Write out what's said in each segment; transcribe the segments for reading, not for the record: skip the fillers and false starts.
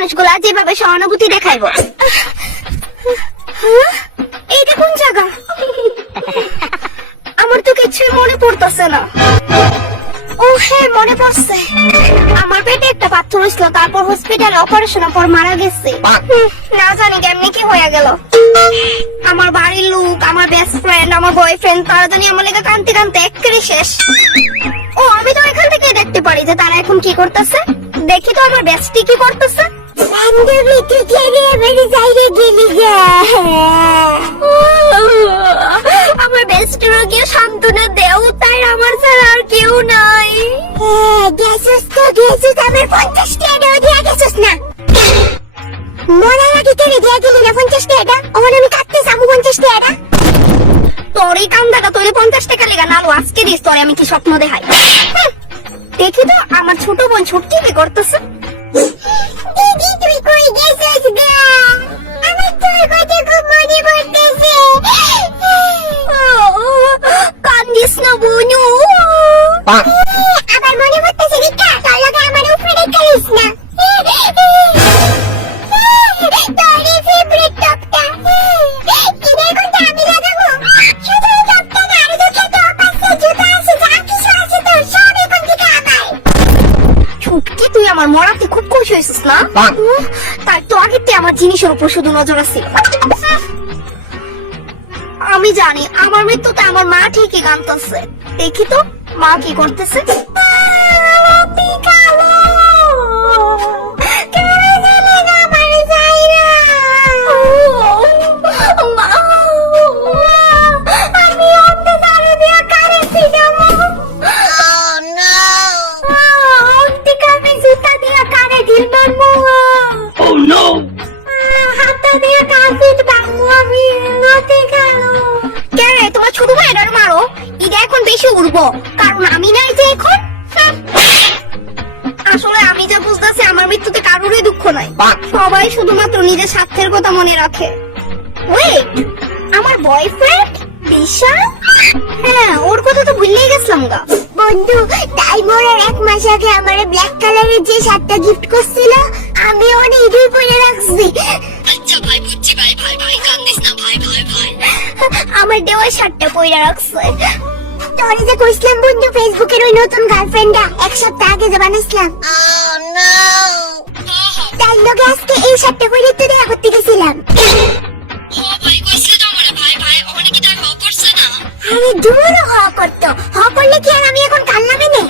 মানুষগুলা যেভাবে সহানুভূতি দেখাইবো। এইটা কোন জায়গা? আমার তো কিছুই মনে পড়তেছে না। ও হ্যাঁ, মনে পড়ছে। আমার পেটে একটা পাথর হয়েছিল, তারপর হসপিটালে অপারেশনের পর মারা গেছে। না জানি কেমনি কি হয়ে গেল। আমার বাড়ির লোক, আমার বেস্ট ফ্রেন্ড, আমার বয়ফ্রেন্ড, তারা জানি আমার লেগে কানতে কানতে একেবারে শেষ। ও আমি তো এখান থেকে দেখতে পারি যে তারা এখন কি করতেছে। দেখি তো আমার বেস্টি কি করতেছে। আমার বেস্ট রোগী সান্ত্বনা দেও, তাই আমার ছাড়া আর কেউ নাই। গেছিস তো গেছিস, আমার 50 টাকা দিয়ে গেছিস না। মনে রাখি কেন দিয়ে গেলি না 50 টাকা? ওখানে আমি কাটতে যাবো 50 টাকা। তোর এই কান্দাটা তোর 50 টাকা লেগা না, আজকে দিস তোরে আমি কি স্বপ্ন দেখাই। দেখি তো আমার ছোট বোন ছুটকি কি করতেছে। দিদি তুই কই গেছিস গা? আমার তোর কথা খুব মনে পড়তেছে। কান্দিস না বোনু। আবার মনে পড়তেছে দিকা, তোর লগে আমার উপরে রেখালিস না। তোর ফেভারিট টপটা কি দেখুন তো আমি লাগাবো। শুধু টপটা না, আরো দেখে টপ আছে, জুতা আছে, যা কিছু আছে তোর সব এখন থেকে আমার। ছুটকি তুই আমার মরাতে খুব খুশি হয়েছিস না? তাই তো আগে তুই আমার জিনিসের উপর শুধু নজর আসছিল। আমি জানি আমার মৃত্যুতে আমার মা ঠিকই কাঁদতেছে। দেখি তো মা কি করতেছে। তোমার ছোট ভাইটার মারো, এটা এখন বেশি উড়বো, কারণ আমি নাই যে এখন। আসলে আমি যা বুঝতেছি আমার মৃত্যুতে কারোরই দুঃখ নাই, সবাই শুধুমাত্র নিজের স্বার্থের কথা মনে রাখে। ওয়েট, আমার বয়ফ্রেন্ড বিশাল? হ্যাঁ, ওর কথা তো ভুলেই গেছিলাম গা। বন্ধু, তাই মরার 1 মাস আগে আমার ব্ল্যাক কালারের যে শার্টটা গিফট করছিল, আমি ওটা ইডুই পরে রাখছি। আচ্ছা ভাই, বুঝছি ভাই। ভাই ভাই কান্দিস না ভাই। আমার দেওয়া শার্টটা পরে রাখছে। তোরে যে কইছিলাম বন্ধু, ফেসবুকের ওই নতুন গার্লফ্রেন্ডটা 1 সপ্তাহ আগে যে বানাইছিলাম, তাই লগে আজকে এই শার্টটা পরে তো দেখা করতে গেছিলাম। আরে দূর হওয়া করতো, হওয়া করলে কি আর আমি এখন কাল নামে নেই?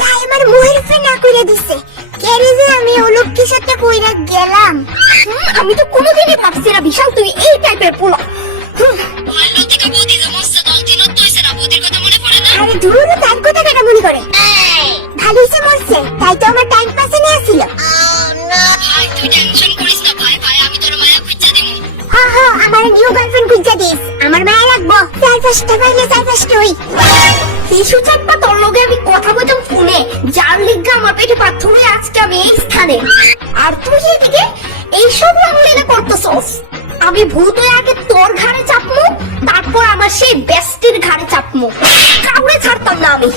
তাই আমার মুহের ফেনা কইরা দিছে। কেরে যে আমি অলক্ষী শার্টটা পরে গেলাম। আমি তো কোনোদিনই ভাবছি না বিশাল তুই এই টাইপের পোলা। আরে দূর, তার কথা কেন মনে করে? ভালো হইছে মরছে, তাই তো আমার টাইম পাসে নিয়ে আসছিল। হ্যাঁ, আমার নিউ গার্লফ্রেন্ড খুঁজে দিস, আমার মায়া লাগবো। 4-5টা পাইলে 4-5টা হই। শিশু চাপা তোর লগে আমি কথা বলতাম ফোনে, যার লিগা আমার পেটে পাথর হয়ে আজকে আমি এই স্থানে। আর তুই এদিকে এইসব রামলীলা করতেছস। আমি ভূত হয়ে আগে তোর ঘাড়ে চাপমু, তারপর আমার সেই বেস্টির ঘাড়ে চাপমু। কাউরে ছাড়তাম না আমি।